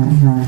Okay.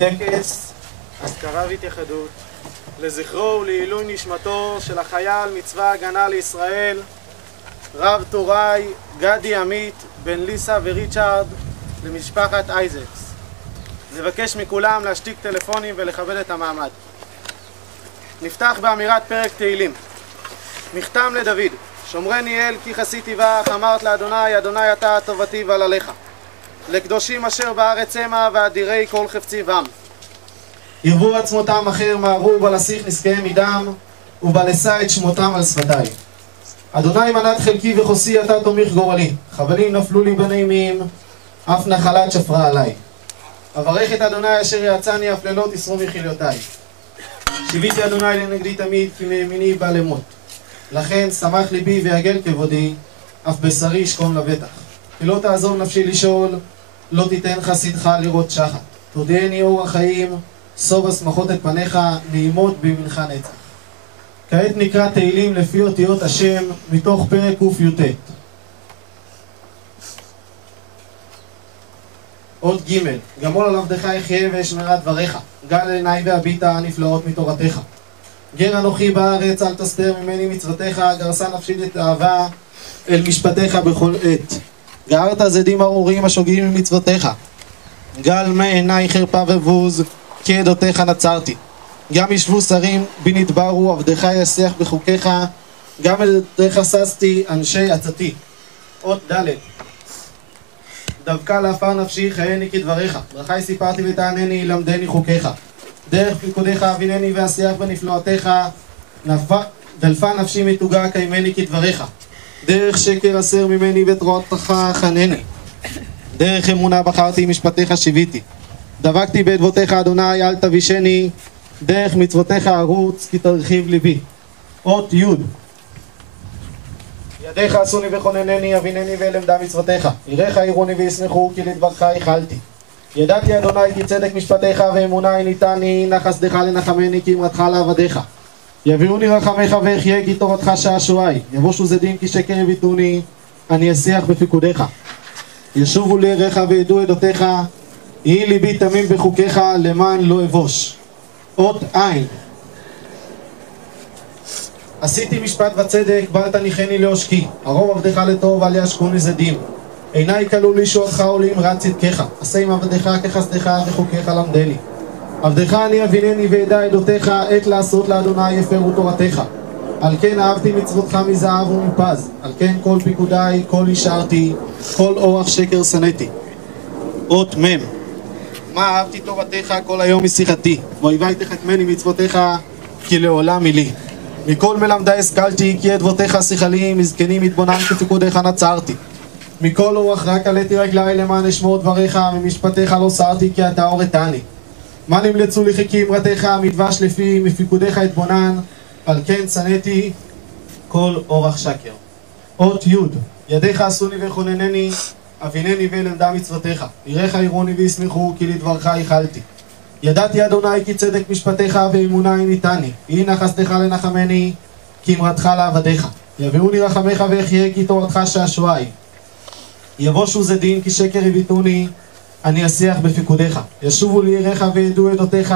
טקס אזכרה והתייחדות לזכרו ולעילוי נשמתו של החייל מצבא הגנה לישראל רב תוראי גדי עמית בן ליזה וריצ'ארד למשפחת אייזקס. נבקש מכולם להשתיק טלפונים ולכבד את המעמד. נפתח באמירת פרק תהילים. מכתם לדוד, שומרני אל כי חסיתי בך, אמרת לאדוני, אדוני אתה טובתי ועלליך. לקדושים אשר בארץ המה ואדירי כל חפצי בם. ירבו עצמותם אחר מהרו ובלסיך נזקיהם מדם ובלשא את שמותם על שפתיי. אדוני מנת חלקי וחוסי אתה תומך גורלי, חבלים נפלו לי בנעימים אף נחלת שפרה עליי. אברך את אדוני אשר יעצני אף לילות יסרו מחיליותיי. שיביתי אדוני לנגדי תמיד כי מימיני בא למות. לכן שמח ליבי ויגל כבודי אף בשרי ישכון לבטח. כי לא תעזור נפשי לשאול, לא תיתן חסידך לראות שחת. תודיעני אור החיים, סוב השמחות את פניך, נעימות בימינך נצח. כעת נקרא תהילים לפי אותיות השם, מתוך פרק קי"ט. אות ג' גמול על עבדך יחיה ואשמרה דבריך, גל עיני והביטה נפלאות מתורתך. גר אנוכי בארץ, אל תסתר ממני מצוותיך, גרסה נפשי לתאווה אל משפטיך בכל עת. גערת זדים ארורים השוגעים ממצוותיך, גל מעיני חרפה ובוז, כי עדותיך נצרתי. גם ישבו שרים בי נדברו, עבדך ישיח בחוקיך, גם עדותיך ששתי אנשי עצתי. אות ד' דווקא לעפר נפשי חייני כדבריך, ברכי סיפרתי ותענני, למדני חוקיך. דרך פיקודיך אבינני ואשיח בנפלאותיך, דלפה נפשי מתוגה קיימני כדבריך. דרך שקר הסר ממני ותורתך חנני. דרך אמונה בחרתי משפטיך שיוויתי. דבקתי בעדבותיך אדוני אל תבישני, דרך מצוותיך ארוץ כי תרחיב ליבי. אות י' ידיך עשוני וכוננני, אבינני ואלמדה מצוותיך. יראיך יראוני וישמחו, כי לדברך ייחלתי. ידעתי אדוני כי צדק משפטיך ואמונה ניתני, נא חסדך לנחמני כי אמרתך לעבדיך. יביאוני רחמך ואחיה כי תורתך שעשועי. יבושו זדים כי שקר יביטוני, אני אשיח בפיקודיך. ישובו לי יראיך וידעו עדותיך, יהי ליבי תמים בחוקיך למען לא אבוש. אות עין עשיתי משפט וצדק, בל תניחני לעושקי. הרוב עבדך לטוב, אל יעשקוני זדים. עיני כלו לישועתך ולאמרת צדקך. עשה עם עבדך כחסדך וחוקיך למדני. עבדך אני אבינני ואדע עדותיך, עת לעשות לאדוני יפרו תורתך. על כן אהבתי מצוותך מזהב ומפז. על כן כל פיקודיי, כל אישרתי, כל אורח שקר שנאתי. אות מ' מה אהבתי תורתך כל היום משיחתי, ואויבי תחכמני מצוותיך, כי לעולם היא לי. מכל מלמדי השכלתי, כי עדבותיך שיחלי, מזקני מתבונן כפיקודיך נצרתי. מכל אורח רק עליתי רגלי למען אשמור דבריך, ממשפטיך לא סרתי, כי אתה הורתני. מה נמלצו לי חכי אמרתך, מדבש לפי, מפיקודיך אתבונן, על כן שנאתי כל אורח שקר. אות י' ידיך עשוני וכוננני, אבינני ואלמדה מצוותיך. יראיך יראוני וישמחו, כי לדברך ייחלתי. ידעתי אדוני כי צדק משפטיך ואמונה ניתני. הנה חסדך לנחמני, כי אמרתך לעבדיך. יביאוני רחמך ואחיה, כי תורתך שעשועי. יבושו זדים כי שקר יביטוני, אני אשיח בפיקודיך. ישובו לי יראיך וידעו עדותיך,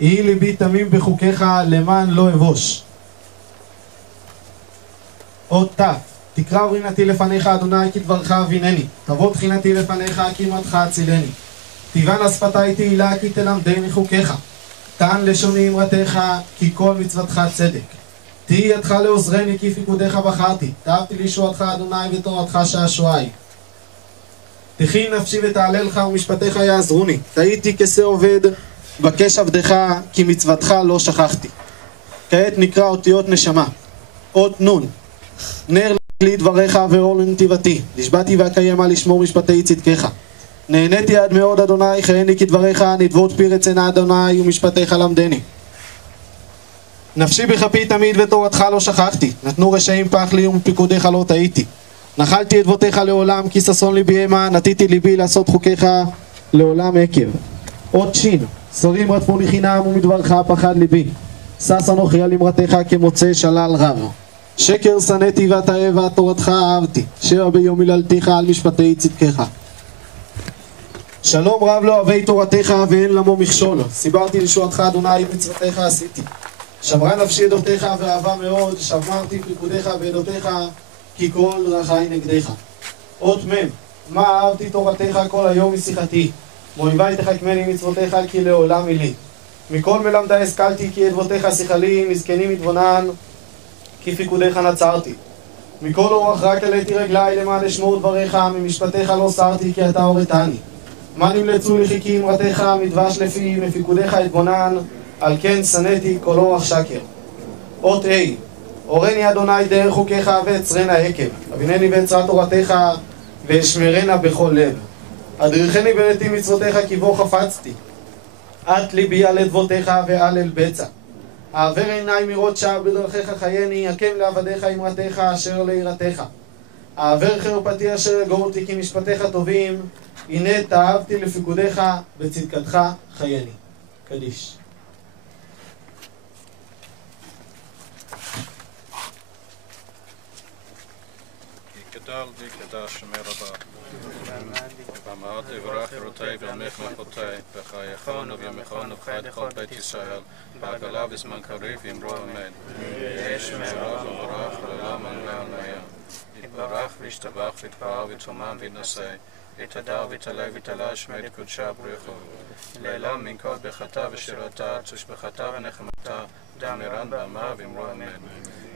יהי ליבי תמים בחוקיך למען לא אבוש. אות ת' תקרא ורינתי לפניך אדוני כי דברך אבינני. תבוא תחינתי לפניך כי אמרתך הצילני. תיבן השפתי תהילה כי תלמדני חוקיך. תען לשוני אמרתך כי כל מצוותך צדק. תהי ידך לעוזרני כי פיקודיך בחרתי. תאהבתי לישועתך אדוני ותורתך שעשועי. תכין נפשי ותעללך ומשפטיך יעזרוני. תהייתי כשה עובד, בקש עבדך כי מצוותך לא שכחתי. כעת נקרא אותיות נשמה. אות נון נר לי דבריך ואור לנתיבתי. נשבעתי ואקיימה לשמור משפטי צדקך. נהניתי עד מאוד אדוני, חייני כדבריך, נדבות פי רצנה אדוני ומשפטיך למדני. נפשי בכפי תמיד ותורתך לא שכחתי. נתנו רשעים פח לי ומפיקודיך לא טעיתי. נחלתי עדבותיך לעולם כי ששון ליבי המה, נתיתי ליבי לעשות חוקיך לעולם עקב. אות שין שרים רדפוני חינם ומדברך פחד ליבי. שש אנוכי על אמרתך כמוצא שלל רב. שקר שנאתי ואתעבה תורתך אהבתי. שבע ביום הללתיך על משפטי צדקך. שלום רב לא אוהבי תורתך ואין למו מכשול. סיברתי לישועתך אדוני ומצוותיך עשיתי. שמרה נפשי עדותיך ואהבה מאוד, שמרתי פיקודיך ועדותיך כי כל דרכי נגדך. אות מ' מה אהבתי תורתך כל היום משיחתי. מאויבי תחכמני מצוותיך כי לעולם היא לי. מכל מלמדי השכלתי כי עדבותיך שיחלי, מזקני מתבונן כי פיקודיך נצרתי. מכל אורח רק עליתי רגלי למען אשמור דבריך, ממשפטיך לא סרתי כי אתה הורתני. מה נמלצו לי חכי אמרתך, מדבש לפי, מפיקודיך אתבונן, על כן שנאתי כל אורח שקר. אות ה' הורני אדוני דרך חוקיך ואצרנה עקב. אבינני ואצרה תורתך ואשמרנה בכל לב. אדריכני בנתי מצוותיך כי בו חפצתי. את ליבי על עדבותיך ועל אל בצע. העבר עיני מראות שווא בדרכיך חייני, הקם לעבדיך אמרתך אשר ליראתך. העבר חרפתי אשר גור אותי כי משפטיך טובים, הנה תאהבתי לפיקודיך, בצדקתך חייני. קדיש. גדל וקדש שמי רבה. במעט יברך חירותי ועמך מלכותי, וחייכון ובימיכון ובחי כל בית ישראל, בעגלה בזמן קריב יאמרו אמן. יש מרב וברך לעולם אמן מאה. יתברך וישתבח ויתפאר ויתרומם ויתנשא, יתהדר ויתעלה ויתעלה שמי קודשה בריחו. לעילם מן כל ברכתה ושירתה, תשבחתה ונחמתה, דאמירן באמה ואמרו אמן.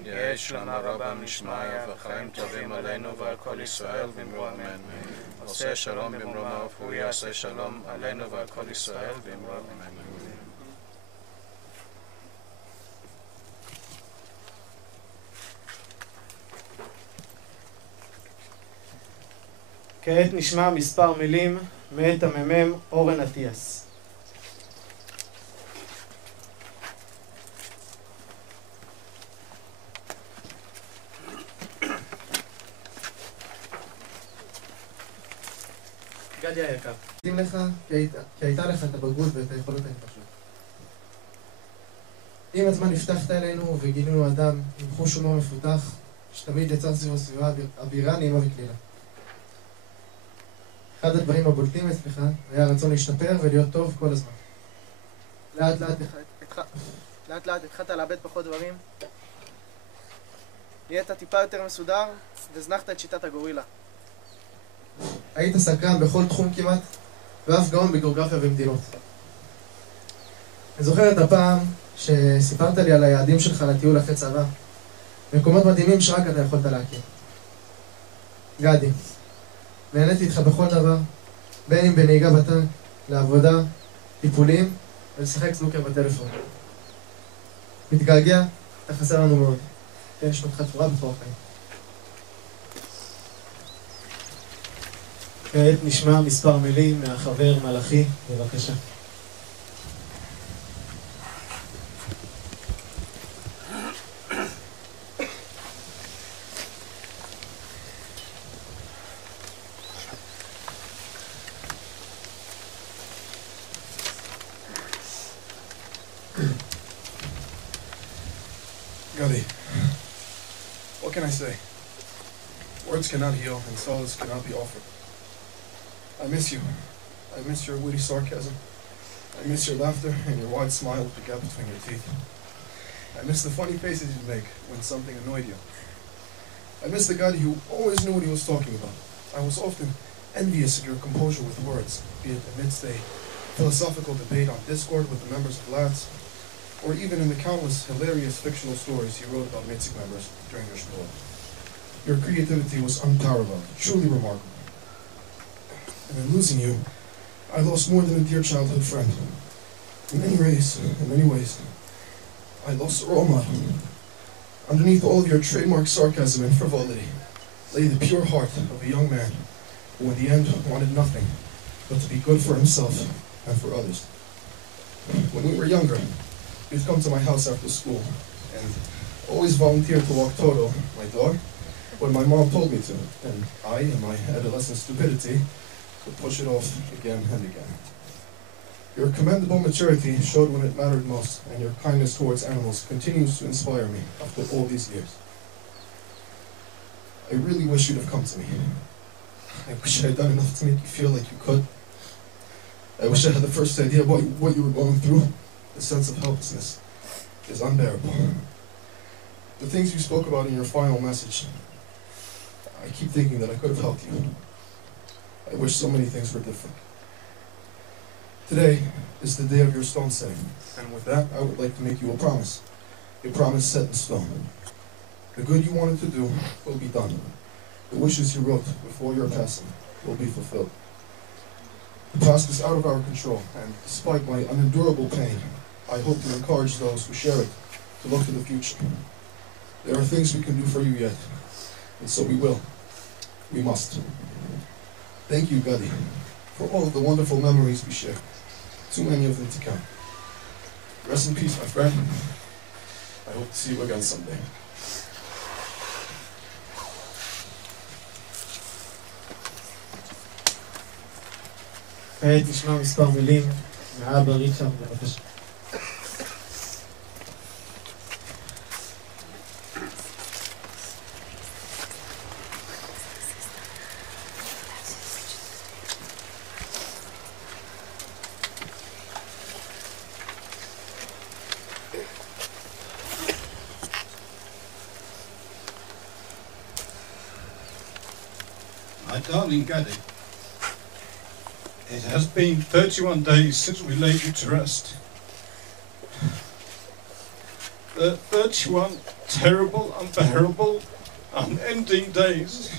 יהי שלמה רבה משמיא, וחיים טובים עלינו ועל כל ישראל ואמרו אמן. עושה שלום במרומיו, הוא יעשה שלום עלינו ועל כל ישראל ואמרו אמן. כעת נשמע מספר מילים מאת הממ"מ אורן אטיאס. גדי היקר. מתאים לך כי הייתה לך את הבגרות ואת היכולות הנפשות. עם הזמן נפתחת אלינו וגילינו אדם עם חוש הומור מפותח, שתמיד יצר סביבו סביבה אווירה נעימה וקלילה. אחד הדברים הבולטים אצלך היה הרצון להשתפר ולהיות טוב כל הזמן. לאט לאט התחלת לאבד פחות דברים, נהיית טיפה יותר מסודר והזנחת את שיטת הגורילה. היית סקרן בכל תחום כמעט, ואף גאון בגיאוגרפיה ומדינות. אני זוכר את הפעם שסיפרת לי על היעדים שלך לטיול אחרי צבא, מקומות מדהימים שרק אתה יכולת להכיר. גדי, נהניתי איתך בכל דבר, בין אם בנהיגה בטנק, לעבודה, טיפולים, ולשחק סנוקר בטלפון. מתגעגע, אתה חסר לנו מאוד. תן לשמותך תפורה בכל החיים. כעת נשמע מספר מילים מהחבר מלאכי, בבקשה. Gadi, what can I say? Words cannot heal and solace cannot be offered. I miss you. I miss your witty sarcasm. I miss your laughter and your wide smile with the gap between your teeth. I miss the funny faces you'd make when something annoyed you. I miss the Gadi who always knew what he was talking about. I was often envious of your composure with words, be it amidst a philosophical debate on Discord with the members of LADS, or even in the countless hilarious fictional stories you wrote about Mitzik members during your spiel. Your creativity was unparalleled, truly remarkable. And in losing you, I lost more than a dear childhood friend. In many ways, I lost a role model. Underneath all of your trademark sarcasm and frivolity lay the pure heart of a young man who in the end wanted nothing but to be good for himself and for others. When we were younger, you'd come to my house after school and always volunteered to walk Toto, my dog, when my mom told me to, and I, in my adolescent stupidity, would push it off again and again. Your commendable maturity showed when it mattered most, and your kindness towards animals continues to inspire me after all these years. I really wish you'd have come to me. I wish I had done enough to make you feel like you could. I wish I had the first idea about what you were going through. The sense of helplessness is unbearable. The things you spoke about in your final message, I keep thinking that I could have helped you. I wish so many things were different. Today is the day of your stone setting, and with that, I would like to make you a promise set in stone. The good you wanted to do will be done. The wishes you wrote before your passing will be fulfilled. The past is out of our control, and despite my unendurable pain, I hope to encourage those who share it to look to the future. There are things we can do for you yet, and so we will. We must. Thank you, Gadi, for all of the wonderful memories we share. Too many of them to count. Rest in peace, my friend. I hope to see you again someday. כעת נשמע מספר מילים מהאבא ריצ'ארד, בבקשה. My darling Gadi, it has been 31 days since we laid you to rest. 31 terrible, unbearable, unending days.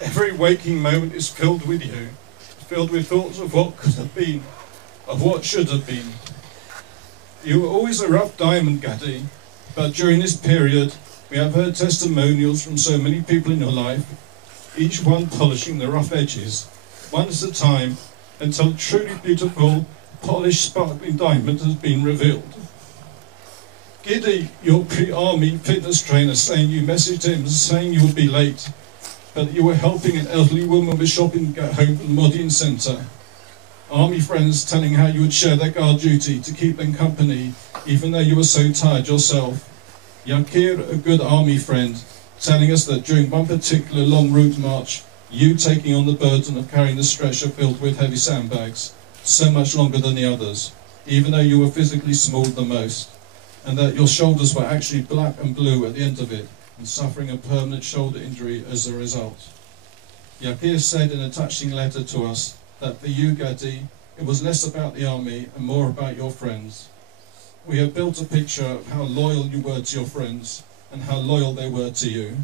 Every waking moment is filled with you, filled with thoughts of what could have been, of what should have been. You were always a rough diamond, Gadi, but during this period, we have heard testimonials from so many people in your life, each one polishing the rough edges, one at a time, until a truly beautiful, polished, sparkling diamond has been revealed. Gidi, your pre-army fitness trainer, saying you messaged him saying you would be late, but you were helping an elderly woman with shopping at home from the Modern Centre. Army friends telling how you would share their guard duty to keep them company, even though you were so tired yourself. Yakir, a good army friend, telling us that during one particular long route march, you taking on the burden of carrying the stretcher filled with heavy sandbags, so much longer than the others, even though you were physically smaller than most, and that your shoulders were actually black and blue at the end of it, and suffering a permanent shoulder injury as a result. Yakir said in a touching letter to us that for you, Gadi, it was less about the army and more about your friends. We have built a picture of how loyal you were to your friends and how loyal they were to you.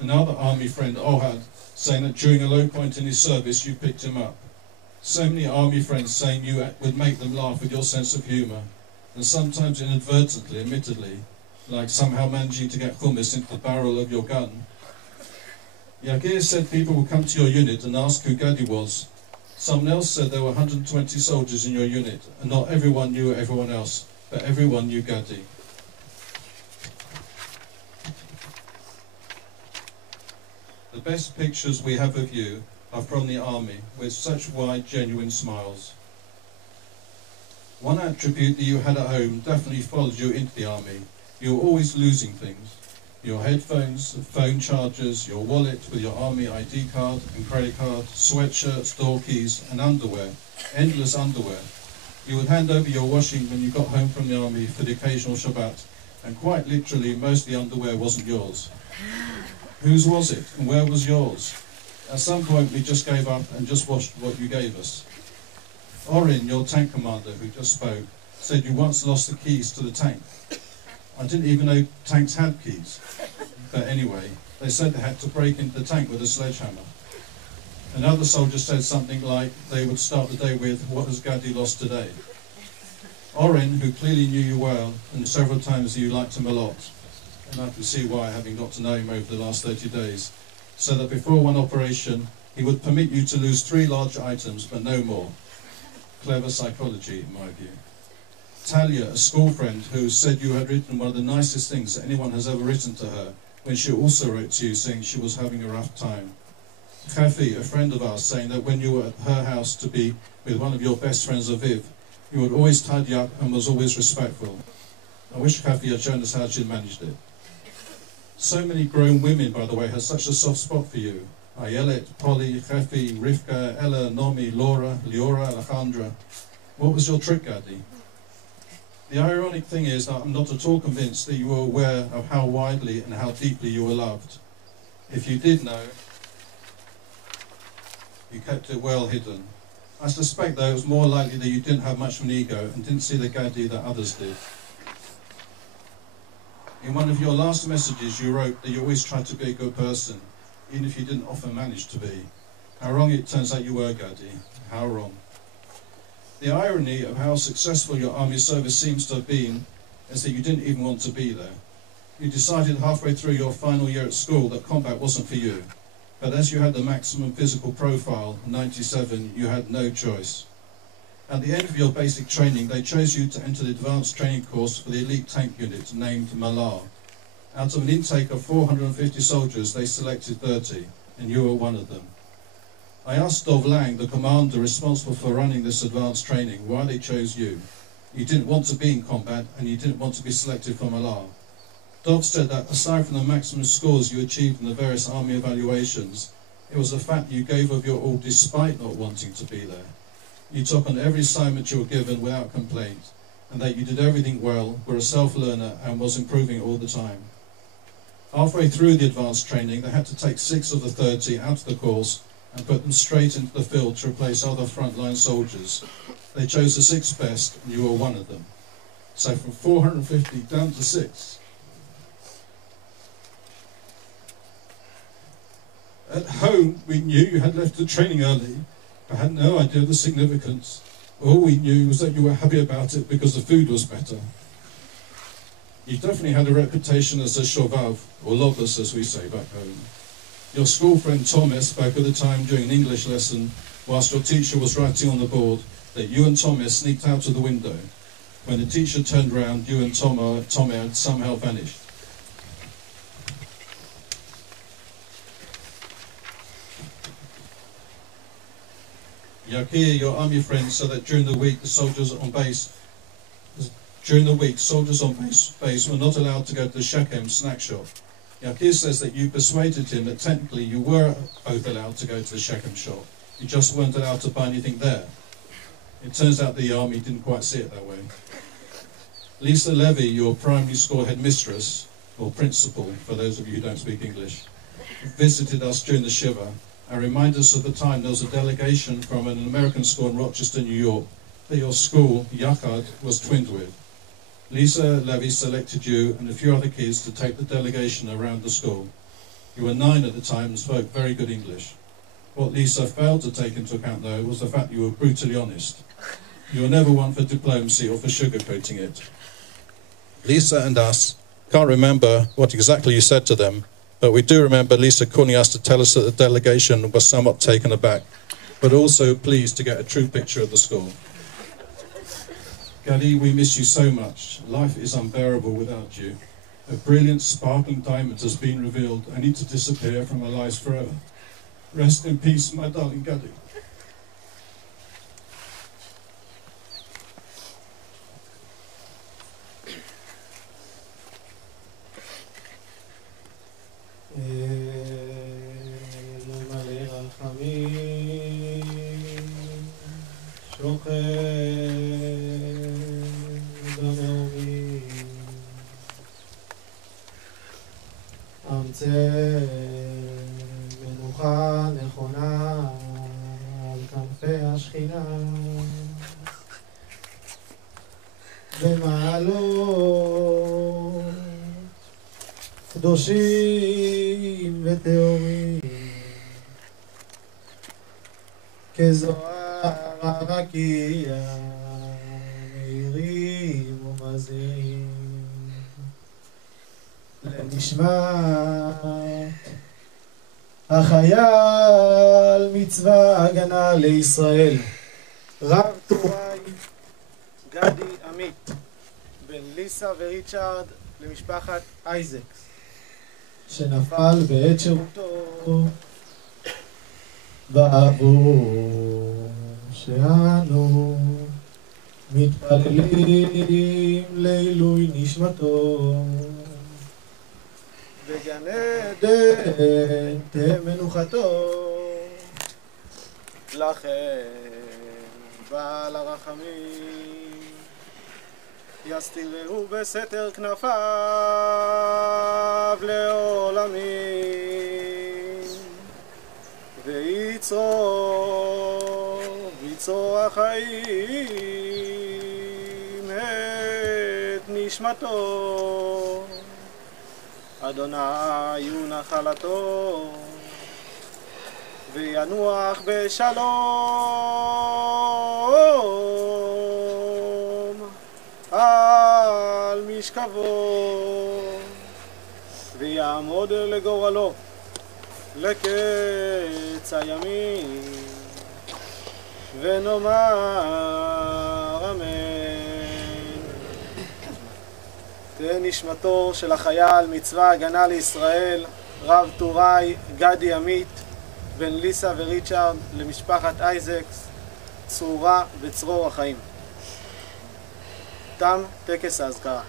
Another army friend, Ohad, saying that during a low point in his service you picked him up. So many army friends saying you would make them laugh with your sense of humour, and sometimes inadvertently, admittedly, like somehow managing to get hummus into the barrel of your gun. Yakir said people would come to your unit and ask who Gadi was. Someone else said there were 120 soldiers in your unit, and not everyone knew everyone else, but everyone knew Gadi. The best pictures we have of you are from the army, with such wide, genuine smiles. One attribute that you had at home definitely followed you into the army. You were always losing things. Your headphones, phone chargers, your wallet with your army ID card and credit card, sweatshirts, door keys and underwear, endless underwear. You would hand over your washing when you got home from the army for the occasional Shabbat, and quite literally most of the underwear wasn't yours. Whose was it and where was yours? At some point we just gave up and just washed what you gave us. Orin, your tank commander who just spoke, said you once lost the keys to the tank. I didn't even know tanks had keys. But anyway, they said they had to break into the tank with a sledgehammer. Another soldier said something like they would start the day with, "What has Gadi lost today?" Orin, who clearly knew you well, and several times you liked him a lot, and I can see why, having got to know him over the last 30 days, said that before one operation, he would permit you to lose 3 large items, but no more. Clever psychology, in my view. Talia, a school friend who said you had written one of the nicest things that anyone has ever written to her, when she also wrote to you saying she was having a rough time. Khafi, a friend of ours, saying that when you were at her house to be with one of your best friends, Aviv, you would always tidy up and was always respectful. I wish Khafi had shown us how she managed it. So many grown women, by the way, have such a soft spot for you. Ayelet, Polly, Khafi, Rivka, Ella, Nomi, Laura, Leora, Alejandra. What was your trick, Gadi? The ironic thing is that I'm not at all convinced that you were aware of how widely and how deeply you were loved. If you did know, you kept it well hidden. I suspect, though, it was more likely that you didn't have much of an ego and didn't see the Gadi that others did. In one of your last messages, you wrote that you always tried to be a good person, even if you didn't often manage to be. How wrong it turns out you were, Gadi. How wrong. The irony of how successful your army service seems to have been is that you didn't even want to be there. You decided halfway through your final year at school that combat wasn't for you. But as you had the maximum physical profile, 97, you had no choice. At the end of your basic training, they chose you to enter the advanced training course for the elite tank unit named Malar. Out of an intake of 450 soldiers, they selected 30. and you were one of them. I asked Dov Lang, the commander responsible for running this advanced training, why they chose you. You didn't want to be in combat, and you didn't want to be selected from Allah. Dov said that aside from the maximum scores you achieved in the various army evaluations, it was the fact that you gave of your all despite not wanting to be there. You took on every assignment you were given without complaint, and that you did everything well, were a self-learner, and was improving all the time. Halfway through the advanced training, they had to take 6 of the 30 out of the course and put them straight into the field to replace other frontline soldiers. They chose the 6 best, and you were one of them. So from 450 down to 6. At home, we knew you had left the training early, but had no idea of the significance. All we knew was that you were happy about it because the food was better. You definitely had a reputation as a shovav, or loveless as we say back home. Your school friend Thomas spoke at the time during an English lesson, whilst your teacher was writing on the board, that you and Thomas sneaked out of the window. When the teacher turned round, you and Tommy had somehow vanished. Yakir, your army friend, said that during the week soldiers on base were not allowed to go to the Shechem snack shop. Yakir says that you persuaded him that technically you were both allowed to go to the Shechem shop. You just weren't allowed to buy anything there. It turns out the army didn't quite see it that way. Lisa Levy, your primary school headmistress, or principal, for those of you who don't speak English, visited us during the Shiva and reminded us of the time there was a delegation from an American school in Rochester, New York, that your school, Yachad, was twinned with. Lisa Levy selected you and a few other kids to take the delegation around the school. You were 9 at the time and spoke very good English. What Lisa failed to take into account, though, was the fact that you were brutally honest. You were never one for diplomacy or for sugarcoating it. Lisa and us can't remember what exactly you said to them, but we do remember Lisa calling us to tell us that the delegation was somewhat taken aback, but also pleased to get a true picture of the school. Gadi, we miss you so much. Life is unbearable without you. A brilliant, sparkling diamond has been revealed, only to disappear from our lives forever. Rest in peace, my darling Gadi. מנוחה נכונה על כנפי השכינה במעלות קדושים וטהורים כזוהר הרקיע מאירים ומזהירים לנשמת החייל מצבא הגנה לישראל, רב טוראי גדי עמית, בן ליזה וריצ'ארד למשפחת אייזקס, שנפל בעת שירותו בעבור שאנו מתפללים לעילוי נשמתו. וגן עדן תמנוחתו, לכן בעל הרחמים יסתירהו בסתר כנפיו לעולמים, ויצור החיים את נשמתו. אדוני הוא נחלתו, וינוח בשלום על משכבו, ויעמוד לגורלו לקץ הימים, ונאמר אמן. תהא נשמתו של החייל מצבא הגנה לישראל, רב טוראי גדי עמית, בין ליזה וריצ'ארד למשפחת אייזקס, צרורה וצרור החיים. תם טקס האזכרה.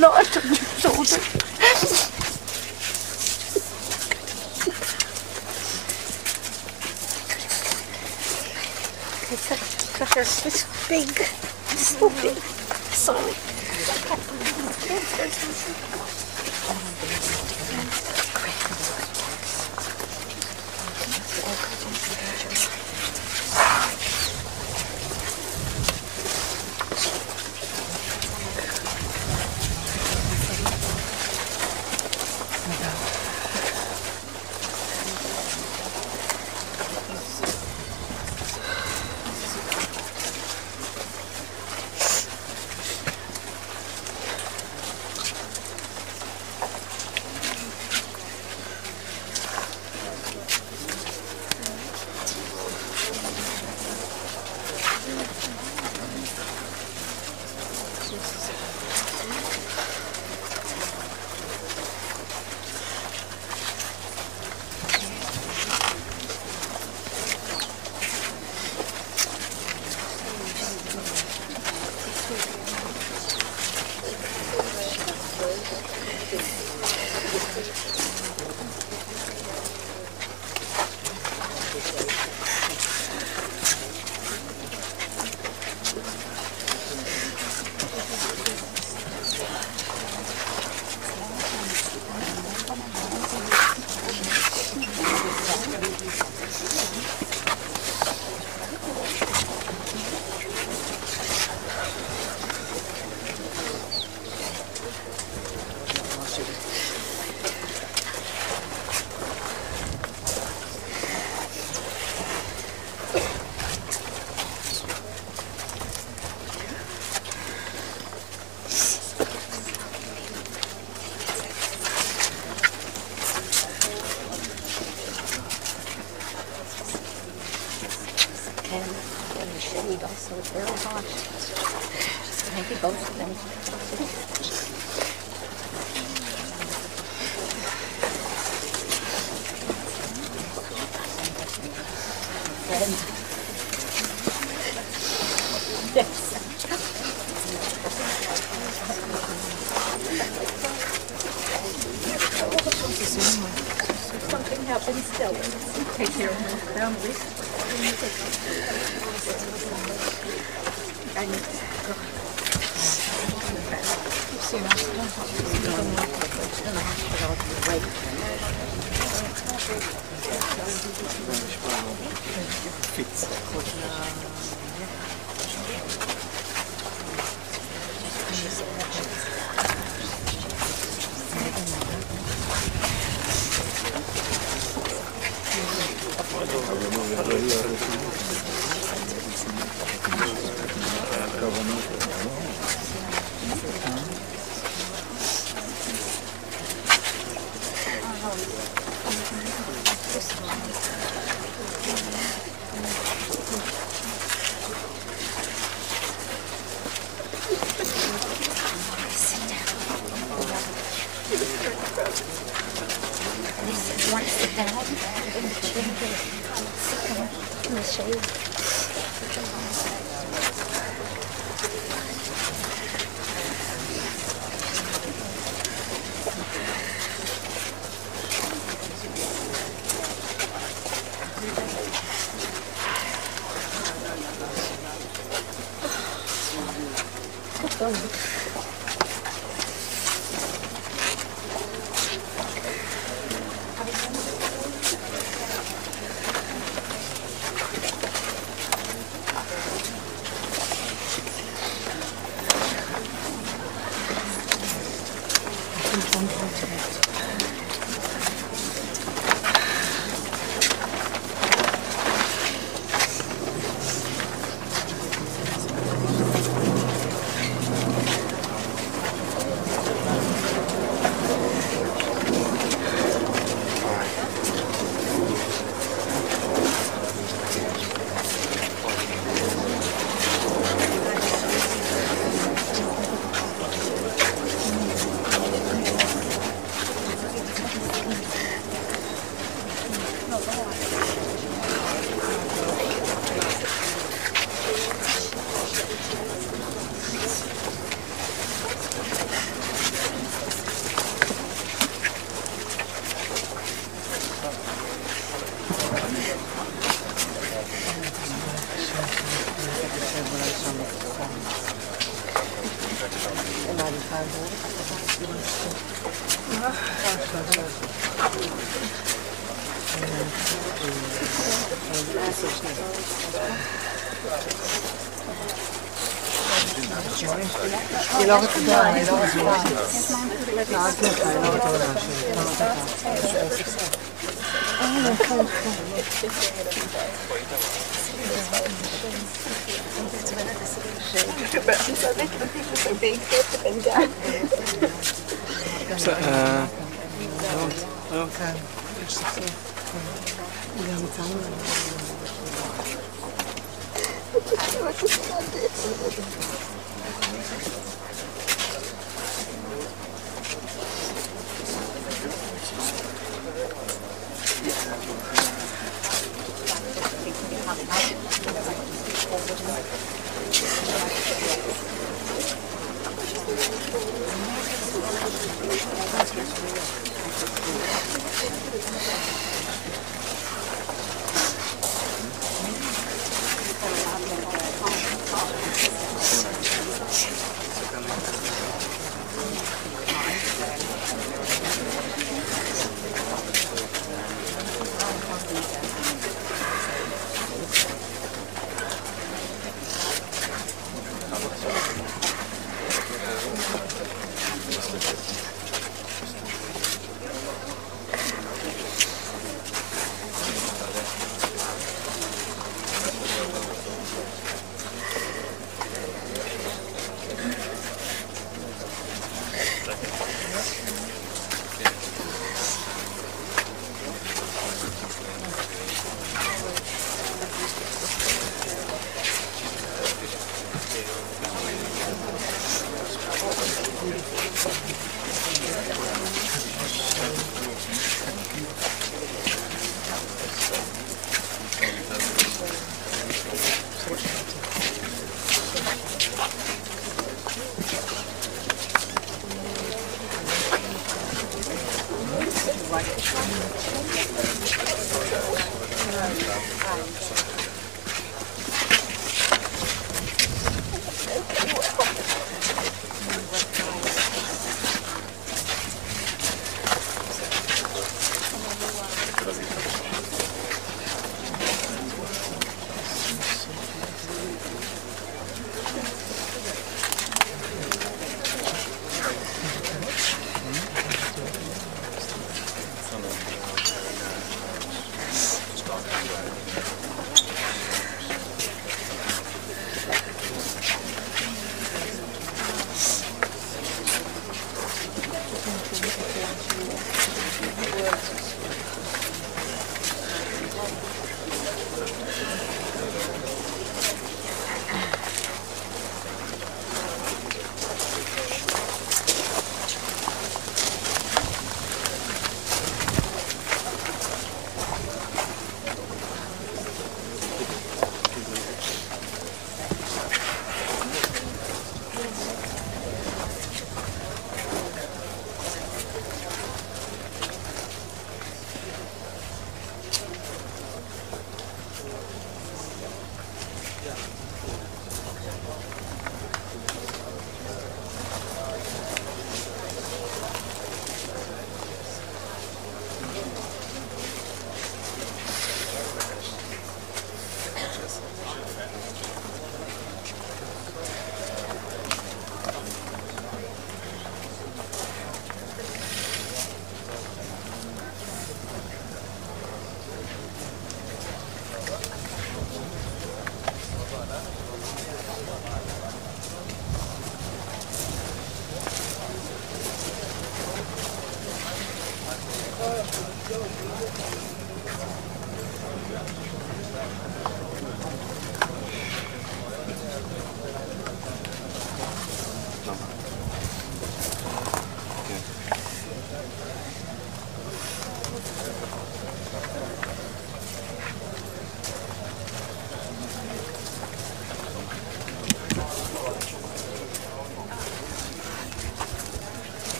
not on your shoulder. They're so big. So big. Sorry. So it's very hot. Maybe both of them. Yes. Something happens still. Take care of my family. I need to go. You've seen us in the hospital right. היא לא רצתה, היא לא רצתה.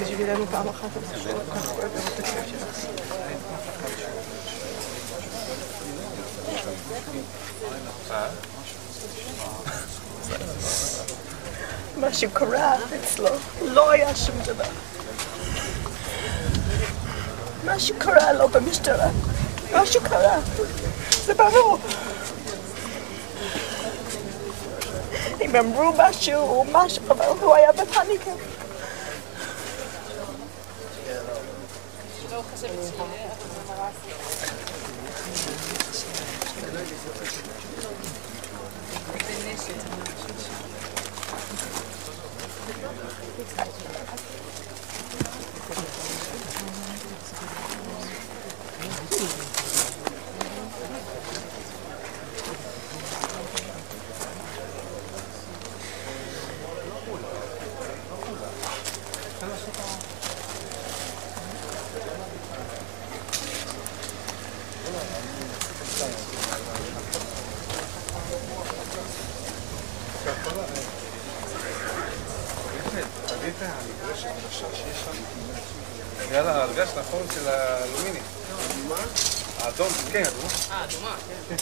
בשבילנו פעם אחת ככה כואב לראות את הכאב שלך. משהו קרה אצלו, לא היה שום דבר. משהו קרה לו במשטרה, משהו קרה, זה ברור. הם אמרו משהו, אבל הוא היה בפאניקה. בגלל ההרגש נכון של האלומיני. האדום, כן, אדומה. אדומה, כן.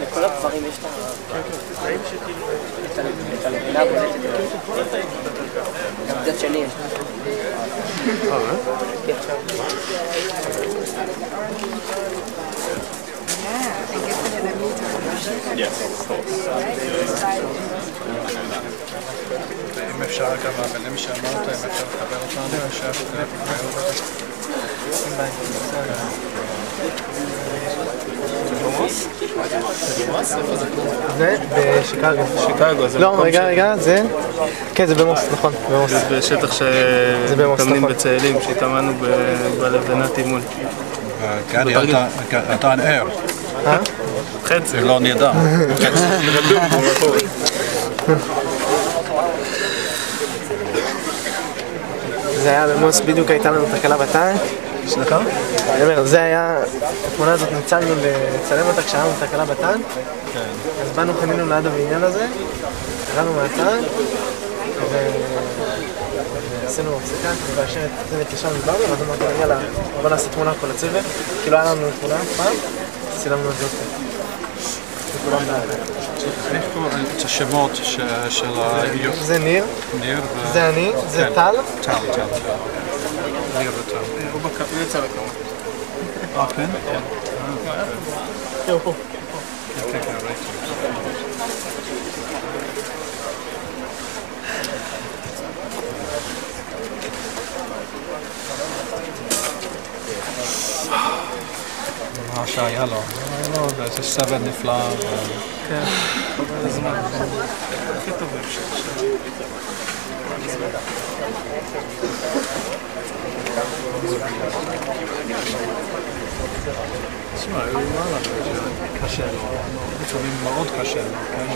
לכל הדברים יש את הלבינה הבולטת. גם בצד שני יש. אם אפשר גם המילים שאמרת, אם אפשר לחבר אותנו, אפשר זה בשיקגו. שיקגו, זה לא, רגע, זה... כן, זה במוס, נכון, במוס. זה בשטח שמתאמנים בצאלים, שהתאמנו בלבנת אימון. גדי, אתה ער. חצי. לא נדע. זה היה במוס, בדיוק הייתה לנו תקלה בטנק. סליחה? אני אומר, זה היה, התמונה הזאת ניצלנו לצלם אותה כשהיה לנו תקלה בטנק. אז באנו חנינו ליד הבניין הזה, קראנו מהטנק, ועשינו הפסקה, ובאשר את הצוות ישר דיברנו, ואז אמרתי להם, יאללה, בוא נעשה תמונה כל הצוות, כאילו היה לנו תמונה פעם, צילמנו את זאת. איך קוראים את השמות של האיור? זה ניר, זה אני, זה טל. טל. ניר וטל. הוא יצא לכמה. כן? הוא פה. כן, ראיתי. מה שהיה לו, זה סבל נפלא. כן, חבל הזמן. הכי טובים שיש. תשמע, הוא אמר לנו שקשה לו, לפעמים מאוד קשה לו, כן?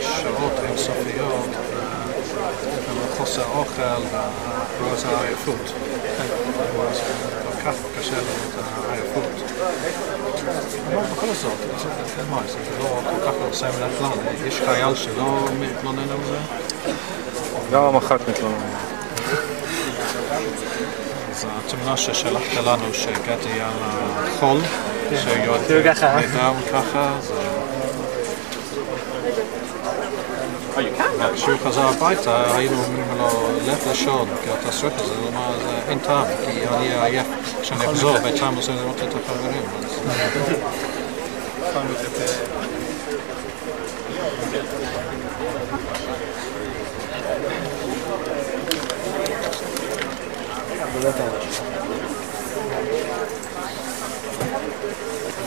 שעות אינסופיות, חוסר אוכל ואז העייפות. כל כך קשה לו את העייפות. אבל בכל זאת, זה לא כל כך עושה מן הכלל. יש חייל שלא מתלונן על זה? גם המח"ט מתלונן. אז התמונה ששלחת לנו שהגעתי על החול, שיועד ככה. נדב ככה, זה... כשהוא חזר הביתה, היינו אומרים לו, לך לישון, כי אתה שריף את זה, אין טעם, כי אני אהיה עייף כשאני אחזור, וטעם עושה לראות את החברים.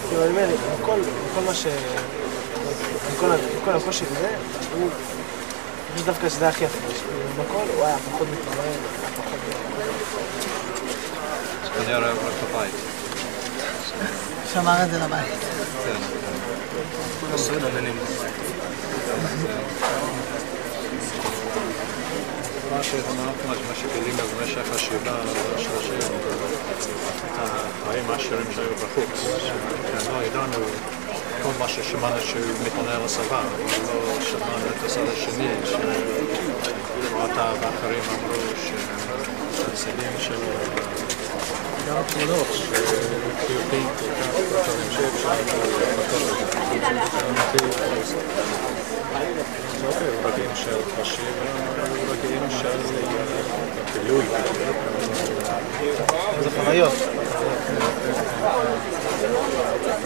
כאילו, אני אומר, כל מה ש... כל הקושי הזה, הוא... אני חושב דווקא שזה הכי יפה. בכל הוא היה פחות מתמרן, היה פחות... אז כנראה רק בבית. שמר את זה לבית. כן. בסדר, עניינים. מה שגילים במשך השאלה השלושים, האם השירים שהיו בחוץ. לא ידענו כל מה ששמענו שהוא מתעונה על השפה, אבל לא שמענו את הצד השני, שאתה ואחרים אמרו שהצדים של גם התמונות שחיובים כל כך דברים שאפשר לא רגעים של חשיבה, רגעים של בילוי. זה חוויות.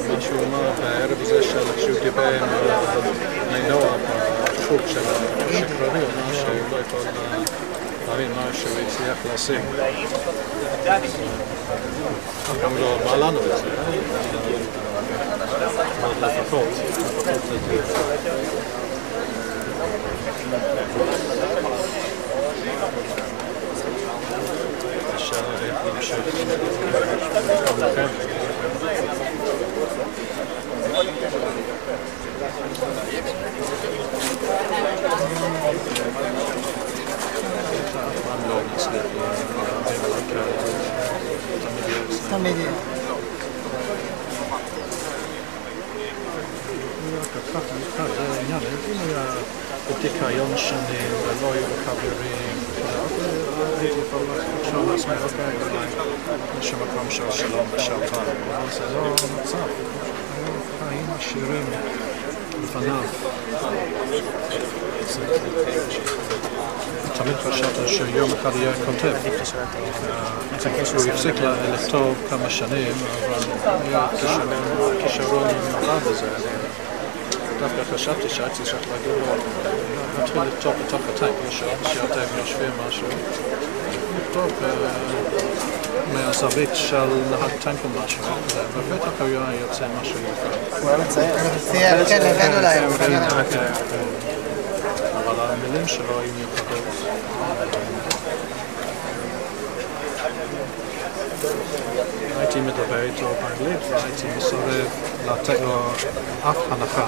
מה שהוא אמר בערב הזה כשהוא דיבר עם בני נוער בחוג של השקרני, הוא אמר שהוא לא יכול להבין מה שהוא הצליח להשיג. גם לא אמר לנו את זה. לפחות. אפשר להמשיך במקום לכם. תמיד יהיה. זה עניין, אם היה בדיכיון שנים ולא היו חברים, הייתי יכול לחשוב לעצמי, אוקיי, אולי יש מקום של שלום ושלווה, אבל זה לא המצב. חיים עשירים לפניו. תמיד חשבת שיום אחד יהיה כותב. הוא הפסיק לכתוב כמה שנים, אבל היה כישרון רב בזה. דווקא חשבתי שהייתי צריך להגיד לו, נתחיל לכתוב בתוך הטנק, שאתם יושבים משהו, לכתוב מהזווית של נהג טנק או משהו, ובטח הוא יוצא משהו יפה. הוא היה מצייר. צייר, כן, הבאנו להם. אבל המילים שלו היו מיוחדות. הייתי מדבר איתו באנגלית והייתי מסרב לתת לו אף הנחה.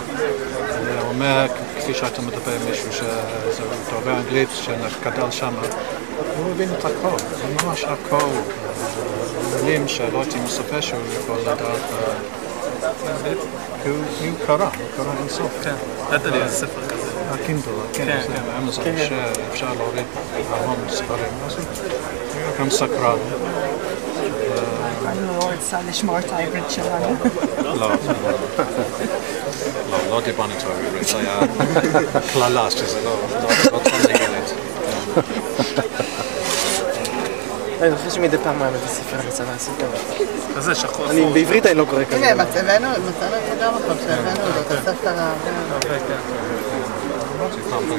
אני אומר, כפי שהיית מדבר עם מישהו שזה דובר אנגלית שגדל שם, הוא מבין את הכל, זה ממש הכל. מילים שלא הייתי מספר שהוא יכול לדעת. הוא קרא אינסוף. כן, נתת לי איזה ספר כזה. הקינדל, כן, זה באמזון, שאפשר להוריד המון ספרים. אז הוא גם סקרן. אני לא רוצה לשמור את העברית שלנו. לא דיברנו איתו עברית, זה היה כללה שזה לא תנגלת. אני חושב שמדי פעם היה בבית ספר בצבא עשיתם. כזה שחור. בעברית אני לא קורא כזה. הנה, מצאנו גם מקום שהבאנו לו את הספר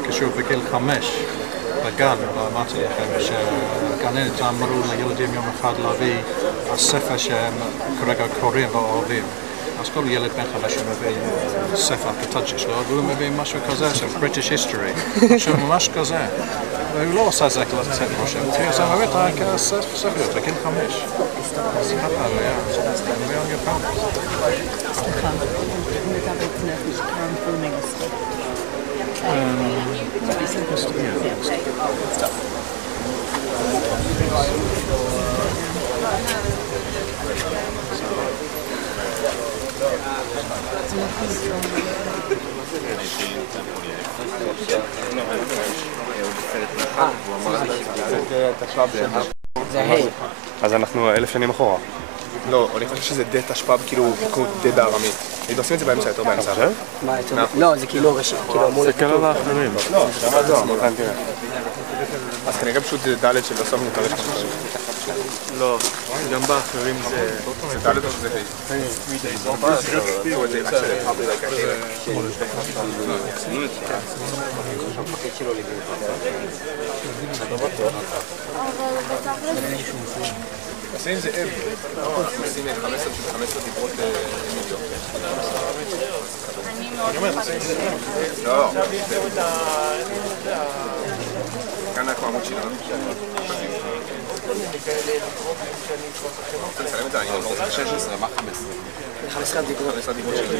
כשהוא בגיל 5 בגן, אמרתי לכם שהגננת אמרו לילדים יום אחד להביא הספר שהם כרגע קוראים ואוהבים. אז כל ילד בן 5 מביא ספר קטן שלו, והוא מביא משהו כזה של British History, משהו ממש כזה. והוא לא עושה את זה לצאת רושם, זה באמת היה ספר, בגיל 5. אז ככה היה, זה מאוד יפה. סליחה, אני מדבר נפש, כאן פולמינג הספר. אז אנחנו 1000 שנים אחורה. לא, אני חושב שזה דה תשפ"ב, כאילו דה בארמית. עושים את זה באמצע, יותר באמצע. אתה חושב? לא, זה כאילו ראשי, כאילו אמור... זה כאלה לאחרים. לא, זה לא, תראה. אז כנראה פשוט זה ד' של בסוף נתרש כזה. לא, גם באחרים זה... זה ד' או שזה ה'? עושים את זה אם. עושים 15 דיברות מיליו. אני מאוד לא. כאן אנחנו עמוד שלנו. אתה מסלם את זה, אני לא רוצה 16, מה 15? 15 דיברות. 15 דיברות שלי.